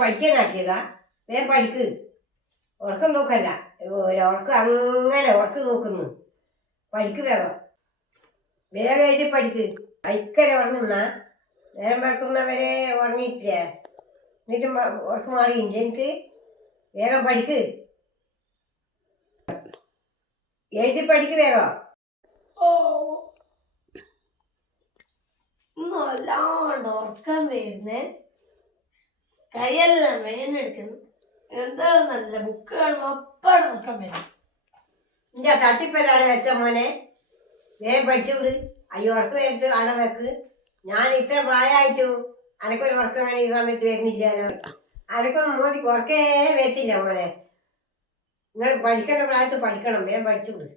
പഠിക്കാനാക്കിയതാ. വേഗം പഠിക്ക്. ഉറക്കം നോക്കല്ല, ഉറക്കം അങ്ങനെ ഉറക്കം നോക്കുന്നു. പഠിക്ക് വേഗം. വേഗം എഴുതി പഠിക്ക്. ഭയങ്കര ഉറങ്ങുന്ന നേരം പഠിക്കുന്നവരെ ഉറങ്ങിയിട്ടില്ല. എന്നിട്ടും ഉറക്കം മാറിയില്ല എനിക്ക്. വേഗം പഠിക്ക്. എഴുതി പഠിക്ക് വേഗം. വല്ലാണ്ട് ഉറക്കം വരുന്നേ. കൈയെല്ലാം വേനെടുക്കുന്നു. എന്താ നല്ല ബുക്ക് കാണുമ്പോ അപ്പാട് ഉറക്കം വരും. നിന്റെ തട്ടിപ്പല്ലാണ് വെച്ച മോനെ. വേഗം പഠിച്ചുവിട്. അയ്യോ ഉറക്കം വെച്ച് അട വെക്ക്. ഞാൻ ഇത്ര പ്രായമായിട്ടു അനക്കൊരു ഉറക്കം അങ്ങനെ ഈ സമയത്ത് വരുന്നില്ലല്ലോ. അനക്കൊന്നും മോദിക്ക് ഉറക്കേ വെച്ചില്ല മോനെ. നിങ്ങൾ പഠിക്കേണ്ട പ്രായത്ത് പഠിക്കണം. വേഗം പഠിച്ചുവിട്.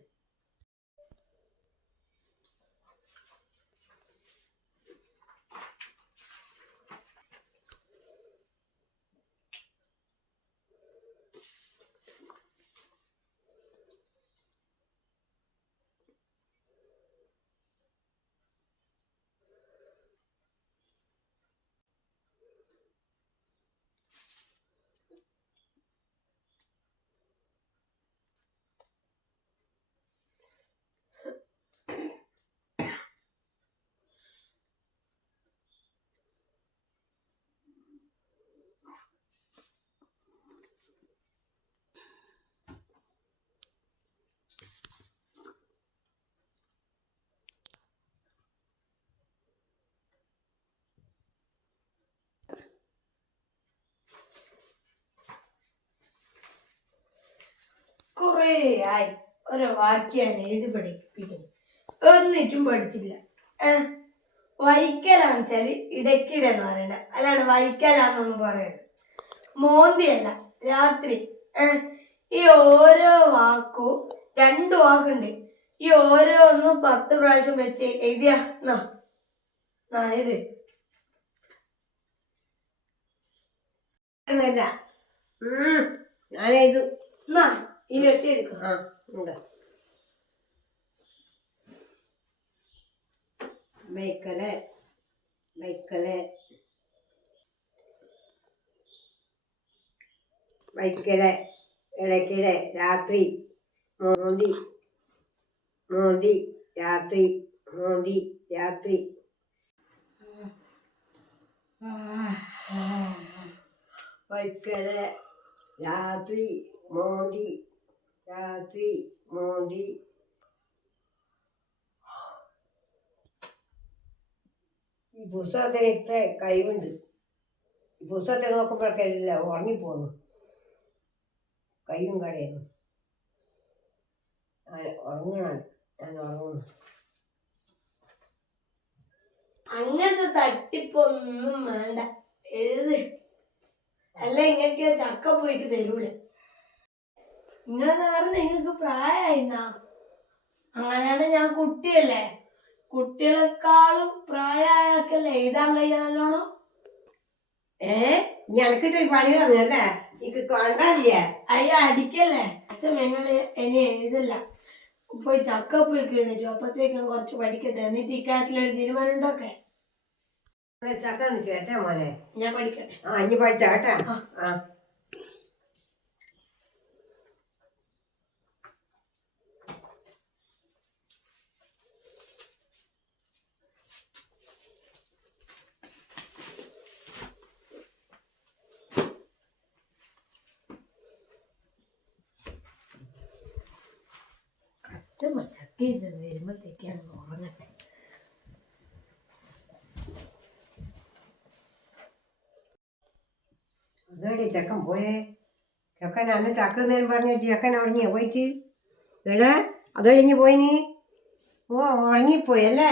കുറേ ആയി ഒരു വാക്യാണ് എഴുതി പഠിപ്പിക്കുന്നു. എന്നിട്ടും പഠിച്ചില്ല. വൈക്കലാന്ന് വെച്ചാല് ഇടയ്ക്കിടെ എന്ന് പറയണ്ട, അല്ലാണ്ട് വൈക്കലാന്നൊന്നും പറയരുത്. മോന്തിയല്ല, രാത്രി. ഈ ഓരോ വാക്കും 2 വാക്കുണ്ട്. ഈ ഓരോന്നും 10 പ്രാവശ്യം വെച്ച് എഴുതിയ ഇത് ഞാനെഴുതു. ഇത് വെച്ചെടുക്കും. വൈക്കല് വൈക്കല് വൈക്കല് ഇടയ്ക്കിടെ രാത്രി മോന്തി മോന്തി രാത്രി മോന്തി രാത്രി. വൈക്കല് രാത്രി മോന്തി രാത്രി മോന്തി. ഈ പുസ്തകത്തിന് ഇത്ര കഴിവുണ്ട്. ഈ പുസ്തകത്തെ നോക്കുമ്പോഴൊക്കെ എല്ലാം ഉറങ്ങിപ്പോന്നു. കയ്യും കടയുന്നു. ഉറങ്ങണം. ഞാൻ ഉറങ്ങുന്നു. അങ്ങനത്തെ തട്ടിപ്പൊന്നും വേണ്ട. എഴുത്. അല്ല ഇങ്ങക്ക് ചക്ക പോയിട്ട് തരൂല. നിങ്ങൾ കാരണം നിങ്ങൾക്ക് പ്രായമായിരുന്നാ. അങ്ങനെയാണ് ഞാൻ കുട്ടിയല്ലേ. കുട്ടികളെക്കാളും പ്രായമായാക്കല്ലേ എഴുതാൻ കഴിയാൻ നല്ലോണം. ഞനക്കിട്ടൊരു പണി തന്നല്ലേ. എനിക്ക് കണ്ടല്ലേ. അയ്യ അടിക്കല്ലേ. അച്ഛൻ ഞങ്ങള് ഇനി എഴുതില്ല. പോയി ചക്ക പോയി കഴിഞ്ഞിട്ടു അപ്പത്തേക്കും കുറച്ച് പഠിക്കട്ടെ. എന്നിട്ട് ഇക്കാര്യത്തിലൊരു തീരുമാനം ഉണ്ടാക്കേ. ചക്ക കേട്ടാ മോനെ. ഞാൻ പഠിക്കട്ടെ. ഇനി പഠിച്ചാ കേട്ടാ. ചക്ക വരുമ്പോഴത്തേക്കാണ് ഉറങ്ങട്ടെ. അതേടി ചെക്കൻ പോയേ. ചെക്കൻ അന്ന് ചക്കുന്നേന്ന് പറഞ്ഞു ചെക്കൻ ഉറങ്ങിയോ പോയിട്ട്? എടാ അതൊഴിഞ്ഞ് പോയിന്. ഉറങ്ങിപ്പോയല്ലേ.